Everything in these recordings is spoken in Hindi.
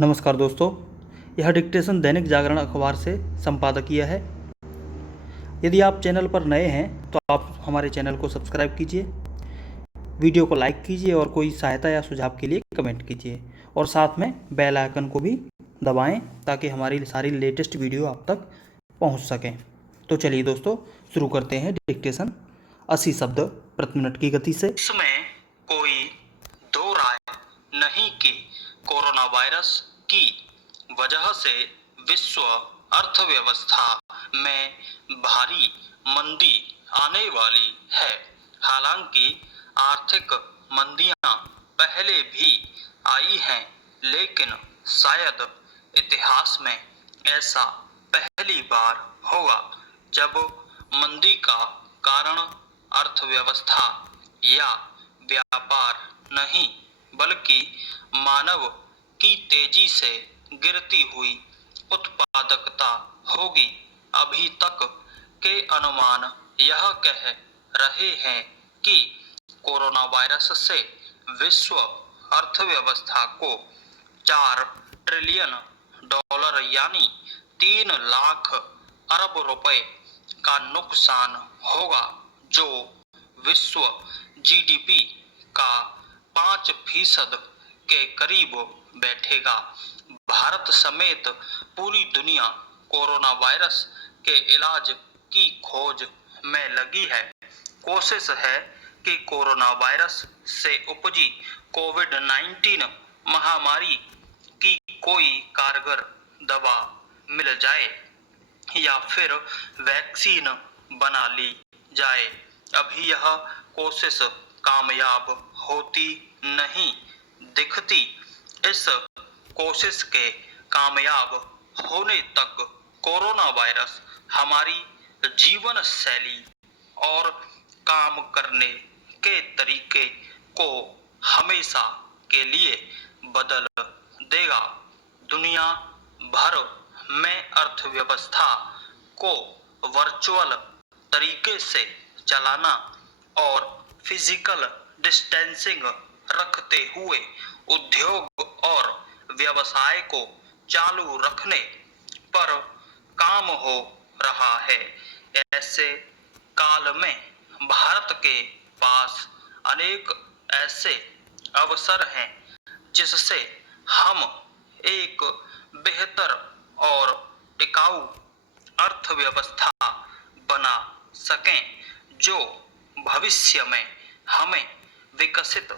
नमस्कार दोस्तों, यह डिक्टेशन दैनिक जागरण अखबार से संपादकीय है। यदि आप चैनल पर नए हैं तो आप हमारे चैनल को सब्सक्राइब कीजिए, वीडियो को लाइक कीजिए और कोई सहायता या सुझाव के लिए कमेंट कीजिए और साथ में बेल आइकन को भी दबाएं ताकि हमारी सारी लेटेस्ट वीडियो आप तक पहुंच सकें। तो चलिए दोस्तों, शुरू करते हैं डिक्टेशन 80 शब्द प्रति मिनट की गति से। इसमें कोई दो राय नहीं कि कोरोना वायरस की वजह से विश्व अर्थव्यवस्था में भारी मंदी आने वाली है। हालांकि आर्थिक मंदियां पहले भी आई हैं, लेकिन शायद इतिहास में ऐसा पहली बार होगा जब मंदी का कारण अर्थव्यवस्था या व्यापार नहीं बल्कि मानव की तेजी से गिरती हुई उत्पादकता होगी। अभी तक के अनुमान यह कह रहे हैं कि कोरोना वायरस से विश्व अर्थव्यवस्था को 4 ट्रिलियन डॉलर यानी 3 लाख अरब रुपए का नुकसान होगा, जो विश्व जीडीपी का 5% के करीब बैठेगा। भारत समेत पूरी दुनिया कोरोना वायरस के इलाज की खोज में लगी है। कोशिश है कि कोरोना वायरस से उपजी कोविड-19 महामारी की कोई कारगर दवा मिल जाए या फिर वैक्सीन बना ली जाए। अभी यह कोशिश कामयाब होती नहीं दिखती। इस कोशिश के कामयाब होने तक कोरोना वायरस हमारी जीवन शैली और काम करने के तरीके को हमेशा के लिए बदल देगा। दुनिया भर में अर्थव्यवस्था को वर्चुअल तरीके से चलाना और फिजिकल डिस्टेंसिंग रखते हुए उद्योग और व्यवसाय को चालू रखने पर काम हो रहा है। ऐसे काल में भारत के पास अनेक ऐसे अवसर हैं जिससे हम एक बेहतर और टिकाऊ अर्थव्यवस्था बना सकें, जो भविष्य में हमें विकसित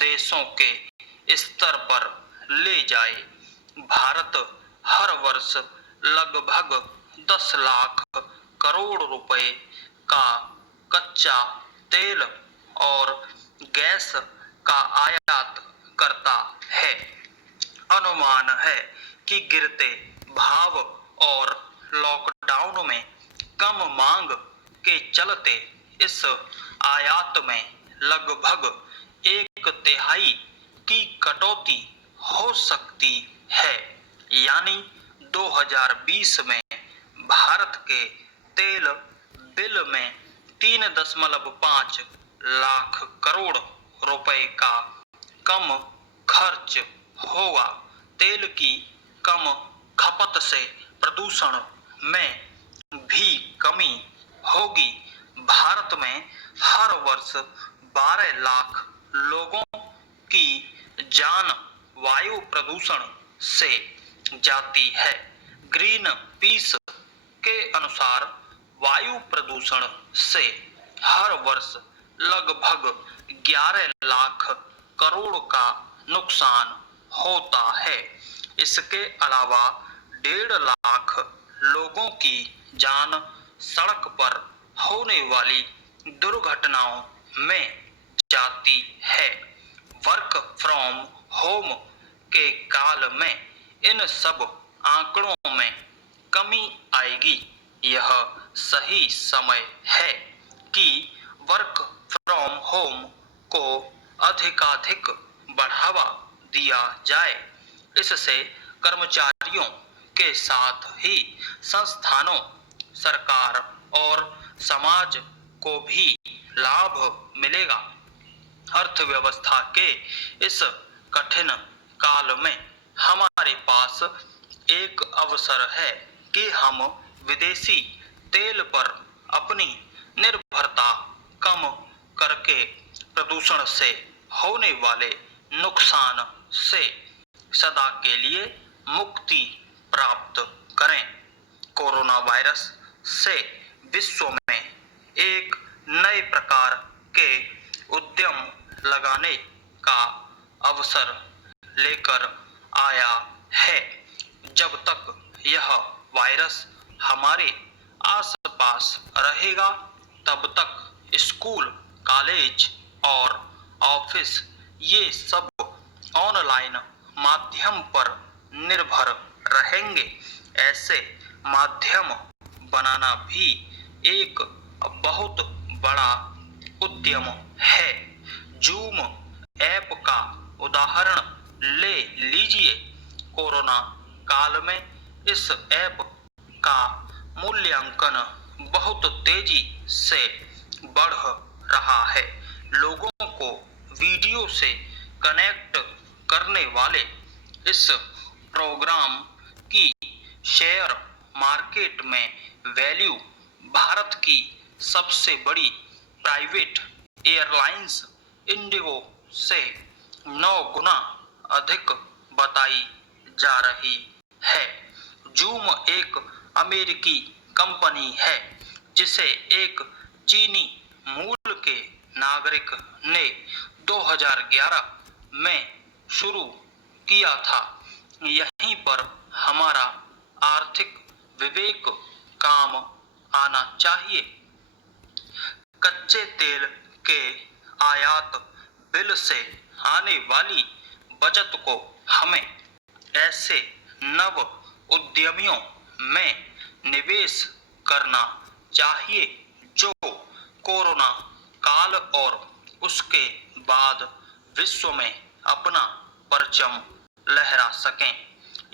देशों के स्तर पर ले जाए। भारत हर वर्ष लगभग 10 लाख करोड़ रुपए का कच्चा तेल और गैस का आयात करता है। अनुमान है कि गिरते भाव और लॉकडाउन में कम मांग के चलते इस आयात में लगभग 1/3 की कटौती हो सकती है। यानी 2020 में भारत के तेल बिल में 3.5 लाख करोड़ रुपए का कम खर्च होगा। तेल की कम खपत से प्रदूषण में भी कमी होगी। भारत में हर वर्ष 12 लाख लोगों की जान वायु प्रदूषण से जाती है। ग्रीन पीस के अनुसार वायु प्रदूषण से हर वर्ष लगभग 11 लाख करोड़ का नुकसान होता है। इसके अलावा 1.5 लाख लोगों की जान सड़क पर होने वाली दुर्घटनाओं में जाती है। वर्क फ्रॉम होम के काल में इन सब आंकड़ों में कमी आएगी। यह सही समय है कि वर्क फ्रॉम होम को अधिकाधिक बढ़ावा दिया जाए। इससे कर्मचारियों के साथ ही संस्थानों, सरकार और समाज को भी लाभ मिलेगा। अर्थव्यवस्था के इस कठिन काल में हमारे हमारे पास एक अवसर है कि हम विदेशी तेल पर अपनी निर्भरता कम करके प्रदूषण से होने वाले नुकसान से सदा के लिए मुक्ति प्राप्त करें। कोरोना वायरस से विश्व में एक नए प्रकार के उद्यम लगाने का अवसर लेकर आया है। जब तक यह वायरस हमारे आसपास रहेगा तब तक स्कूल, कॉलेज और ऑफिस ये सब ऑनलाइन माध्यम पर निर्भर रहेंगे। ऐसे माध्यम बनाना भी एक बहुत बड़ा उद्यम है। जूम ऐप का उदाहरण ले लीजिए। कोरोना काल में इस ऐप का मूल्यांकन बहुत तेजी से बढ़ रहा है। लोगों को वीडियो से कनेक्ट करने वाले इस प्रोग्राम की शेयर मार्केट में वैल्यू भारत की सबसे बड़ी प्राइवेट एयरलाइंस इंडिगो से 9 गुना अधिक बताई जा रही है। जूम एक अमेरिकी कंपनी है जिसे एक चीनी मूल के नागरिक ने 2011 में शुरू किया था। यहीं पर हमारा आर्थिक विवेक काम आना चाहिए। कच्चे तेल के आयात बिल से आने वाली बचत को हमें ऐसे नव उद्यमियों में निवेश करना चाहिए जो कोरोना काल और उसके बाद विश्व में अपना परचम लहरा सकें।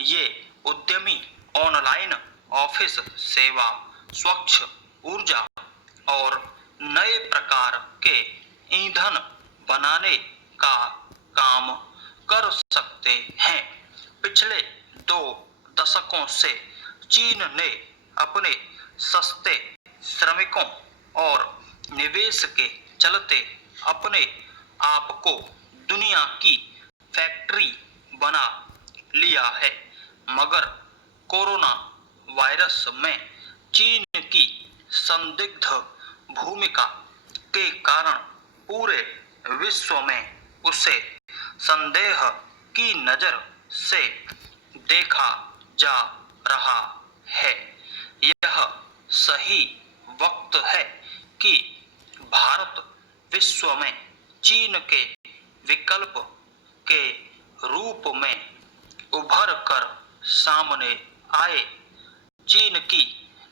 ये उद्यमी ऑनलाइन ऑफिस सेवा, स्वच्छ ऊर्जा और नए प्रकार के ईंधन बनाने का काम कर सकते हैं। पिछले 2 दशकों से चीन ने अपने सस्ते श्रमिकों और निवेश के चलते अपने आप को दुनिया की फैक्ट्री बना लिया है। मगर कोरोना वायरस में चीन की संदिग्ध भूमिका के कारण पूरे विश्व में उसे संदेह की नजर से देखा जा रहा है। यह सही वक्त है कि भारत विश्व में चीन के विकल्प के रूप में उभर कर सामने आए। चीन की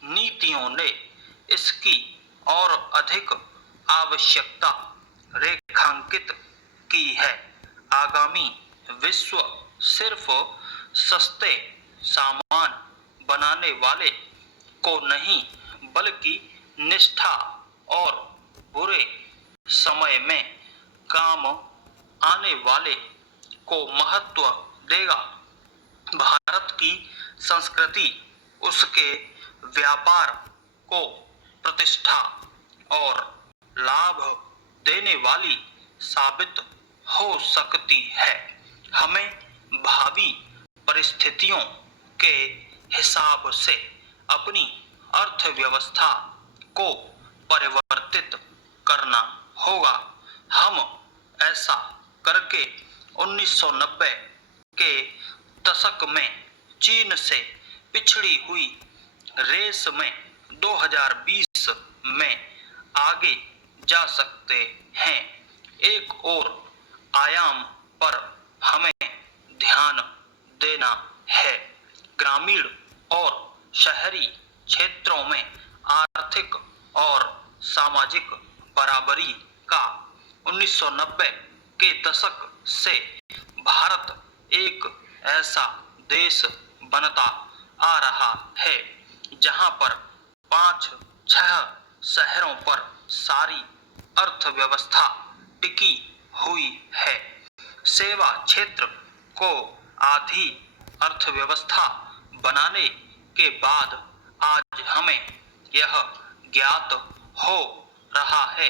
नीतियों ने इसकी और अधिक आवश्यकता रेखांकित की है। आगामी विश्व सिर्फ सस्ते सामान बनाने वाले को नहीं बल्कि निष्ठा और बुरे समय में काम आने वाले को महत्व देगा। भारत की संस्कृति उसके व्यापार को प्रतिष्ठा और लाभ देने वाली साबित हो सकती है। हमें भावी परिस्थितियों के हिसाब से अपनी अर्थव्यवस्था को परिवर्तित करना होगा। हम ऐसा करके 1990 के दशक में चीन से पिछड़ी हुई रेस में 2020 में आगे जा सकते हैं। एक और आयाम पर हमें ध्यान देना है। ग्रामीण और शहरी क्षेत्रों में आर्थिक और सामाजिक बराबरी का 1990 के दशक से भारत एक ऐसा देश बनता आ रहा है जहां पर 5-6 शहरों पर सारी अर्थव्यवस्था टिकी हुई है। सेवा क्षेत्र को आधी अर्थव्यवस्था बनाने के बाद आज हमें यह ज्ञात हो रहा है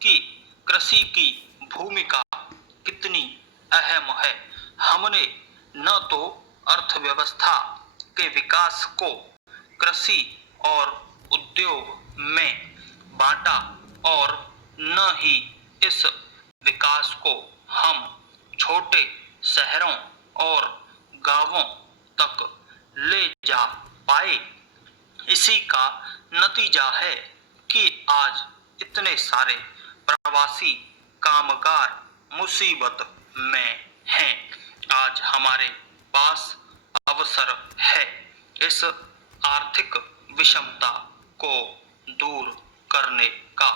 कि कृषि की भूमिका कितनी अहम है। हमने न तो अर्थव्यवस्था के विकास को कृषि और उद्योग में बांटा और न ही इस विकास को हम छोटे शहरों और गांवों तक ले जा पाए। इसी का नतीजा है कि आज इतने सारे प्रवासी कामगार मुसीबत में हैं। आज हमारे पास अवसर है इस आर्थिक विषमता को दूर करने का।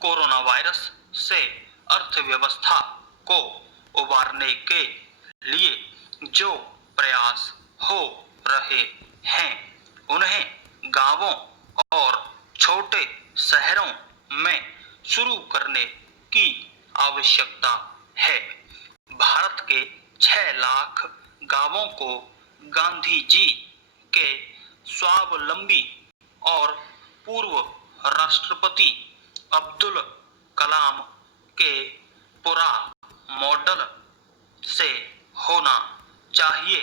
कोरोना वायरस से अर्थव्यवस्था को उबारने के लिए जो प्रयास हो रहे हैं उन्हें गांवों और छोटे शहरों में शुरू करने की आवश्यकता है। भारत के 6 लाख गांवों को गांधी जी के स्वावलंबी और पूर्व राष्ट्रपति अब्दुल कलाम के पूरा मॉडल से होना चाहिए।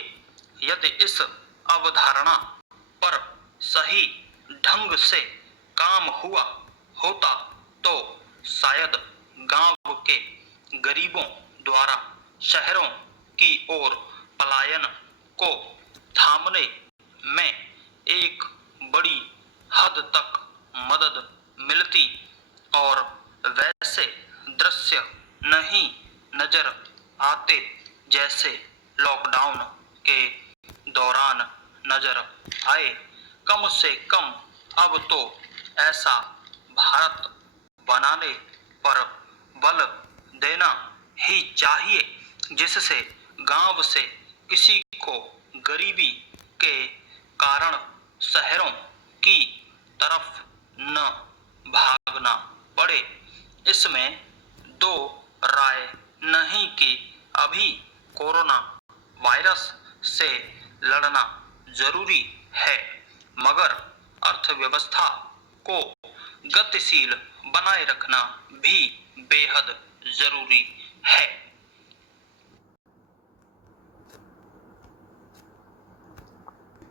यदि इस अवधारणा पर सही ढंग से काम हुआ होता तो शायद गांव के गरीबों द्वारा शहरों की ओर पलायन को थामने में एक बड़ी हद तक मदद मिलती और वैसे दृश्य नहीं नजर आते जैसे लॉकडाउन के दौरान नजर आए। कम से कम अब तो ऐसा भारत बनाने पर बल देना ही चाहिए जिससे गांव से किसी को गरीबी के कारण शहरों की तरफ न भागना पड़े। इसमें दो राय नहीं कि अभी कोरोना वायरस से लड़ना जरूरी है मगर अर्थव्यवस्था को गतिशील बनाए रखना भी बेहद जरूरी है।